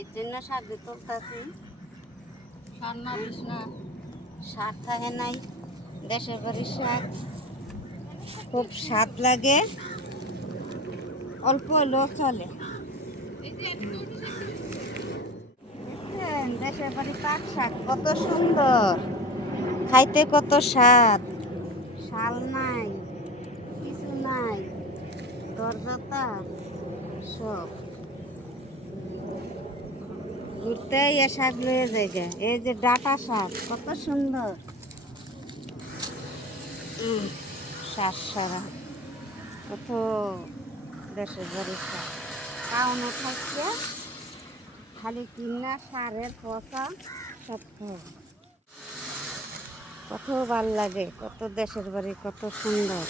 এর জন্য শাক তুলতেছি। শাক থাকে নাই, দেশের বাড়ির শাক খুব স্বাদ লাগে, অল্প হলেও চলে। দেশের বাড়ির পাট শাক কত সুন্দর, খাইতে কত স্বাদ, শাল নাই, কিছু নাই, দরজাতা সব ঘুরতে এ শাক লয়ে যায়। এই যে ডাটা শাক কত সুন্দর, শ্বাস সারা কত দেশের বাড়ির শাক কাউনো থাকছে, খালি কিনা সারের পচা সব কত ভাল লাগে, কত দেশের বাড়ি কত সুন্দর।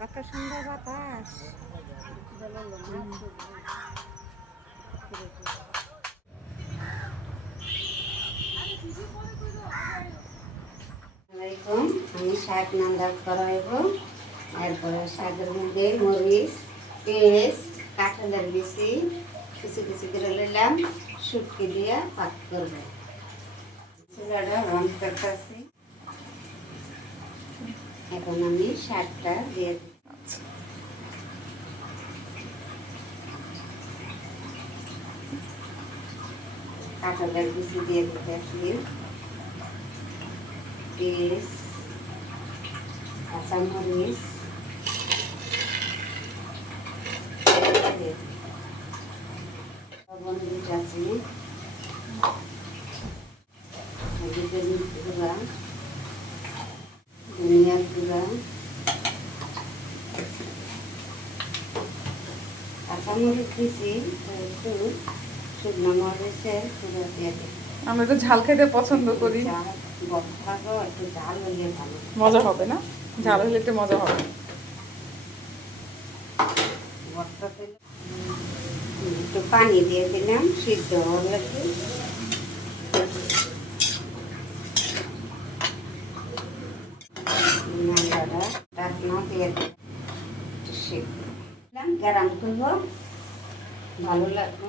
কত সুন্দর বাতাস। আমি শাক নান্দা করাইব, এরপরে শাকের মধ্যে মরিচ, পেঁয়াজ, কাঁঠালের বিচি কিছু কিছু করে নিলাম, শুটকি দিয়ে ভাত করবো। চুলাটা বন্ধ করতেছি। এখন আমি শাকটা দিয়ে দিই। কাঁঠালের বিচি দিয়ে দিতেছি, পেঁয়াজ, কাঁচামরিচ, লবণ দিতেছি, গুঁড়া, ধনিয়ার গুঁড়া, কাঁচামরিচ দিছি, একটু শুকনো মরিচের গুঁড়ো দিয়ে দিই। আমরা তো ঝাল খেতে পছন্দ করি, একটু ঝাল হলে ভালো মজা হবে না? ঝাল হলে একটু মজা হবে। একটু পানি দিয়ে দিলাম সিদ্ধ হওয়ার লাগে। ঢাকনা দিয়ে দিলাম, গরম করবো, ভালো লাগবে।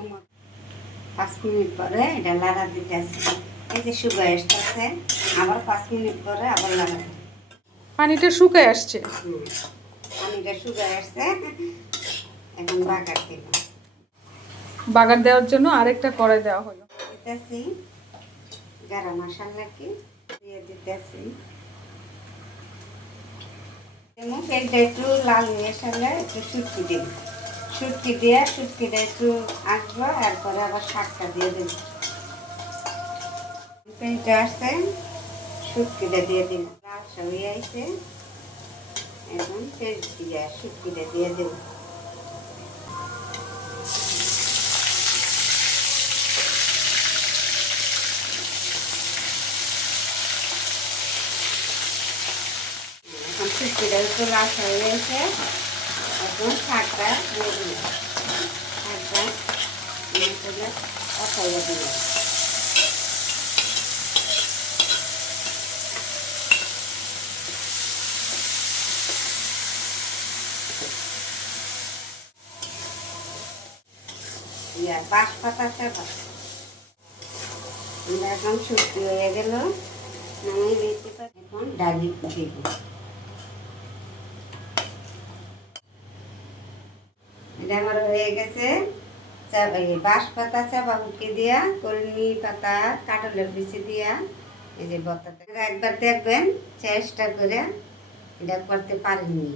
5 মিনিট পরে এটা লাড়া দিতে আসি। এই যে শুকায় আসতেছে, আবার 5 মিনিট পরে আবার লাড়া। পানিটা শুকায় আসছে, পানিটা শুকায় আসছে, এখন বাগার দিলাম। বাগার দেওয়ার জন্য আরেকটা কড়াই দেওয়া হলো। দিতেছি গরম মশলা কি দিয়ে দিতেছি। মুখেরটা একটু লাল হয়ে আসলে একটু শুটকি দিন, শুটকি দিয়ে শুটকিটা একটু আসবো, এরপরে আবার শাকটা দিয়ে দেব। পেঁয়াজটা আসছে, শুটকিটা দিয়ে দিন, লাল হয়ে আসছে, এখন পেঁয়াজ দিয়ে শুটকিটা দিয়ে দেব। এখন শুটকিটা একটু লাল হয়ে গেছে, এখন শাকটা দিয়ে দিলাম, শাকটা অথাইয়া দিলাম। বাঁশ পাতা চাপা এখন শুটকি হয়ে গেল, নামিয়ে দিতে পারি। এখন ডালি দিব, এটা আমার হয়ে গেছে। বাঁশ পাতা চাপা হুকি দিয়া, কলমি পাতা, কাঁঠালের বিচি দিয়া, এই যে বত্তা একবার দেখবেন চেষ্টা করে, এটা করতে পারেননি।